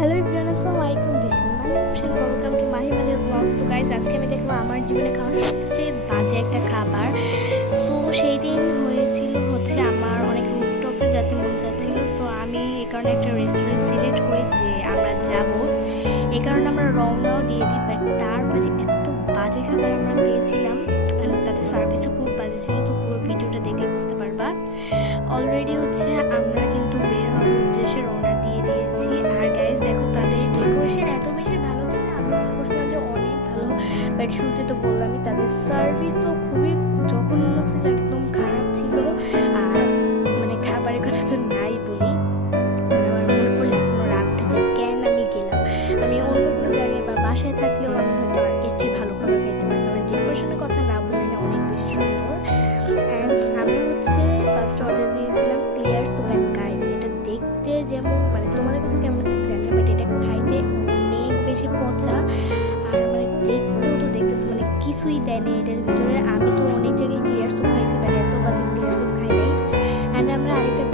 Hello everyone, আসসালামু আলাইকুম। This is Mahi Hossain, welcome to Mahi Mahir blog. So guys, আজকে আমি দেখবো আমার জীবনে খাওয়া সবচেয়ে বাজে একটা খাবার। সো সেই দিন হয়েছিল হচ্ছে আমার অনেক রুফটপে যেতে মন চাচ্ছিল। সো আমি এই কারণে একটা রেস্টুরেন্ট সিলেক্ট করি যে আমরা যাব, এই কারণে আমরা রওনাও দিয়ে দিই। বাট তারপরে যে এত বাজে খাবার আমরা পেয়েছিলাম, তাতে সার্ভিসও খুব বাজে ছিল। তো পুরো ভিডিওটা দেখলে বুঝতে পারবা। অলরেডি হচ্ছে আমরা কিন্তু বের হওয়ার উদ্দেশ্যে রওনা দিয়ে দিয়েছি। আর গাইজ দেখো, তাদের ডেকোরেশন এত বেশি ভালো ছিল, আমি মনে করছিলাম যে অনেক ভালো। বাট শুরুতে তো বললামই, তাদের সার্ভিসও খুবই জঘন্য ছিল, একদম খারাপ ছিল। আর মানে খাবারের কথা তো নাই বলি, মানে আমার মনে পড়লে এখনো রাগ উঠে যে কেন আমি গেলাম। আমি অন্য কোনো জায়গায় বা বাসায় থাকলেও আমি হয়তো এর চেয়ে ভালো খাবার খাইতে পারতাম। আর ডেকোরেশনের কথা না বললে না, অনেক বেশি সুন্দর। অ্যান্ড আমি হচ্ছে ফার্স্ট অর্ডার দিয়েছিলাম ক্লিয়ার সুপ। অ্যান্ড গাইস, এটা দেখতে যেমন মানে তোমাদের কাছে কেমন লাগছে জানি না, বাট এটা খাইতে অনেক বেশি পচা। আর মানে দেখতেও তো দেখতেছে মানে কিছুই দেয় না এটার ভিতরে। আমি তো অনেক জায়গায় ক্লিয়ার সুপ খাইছি, বাট এত বাজে ক্লিয়ার সুপ খাই নাই। অ্যান্ড আমরা আরেকটা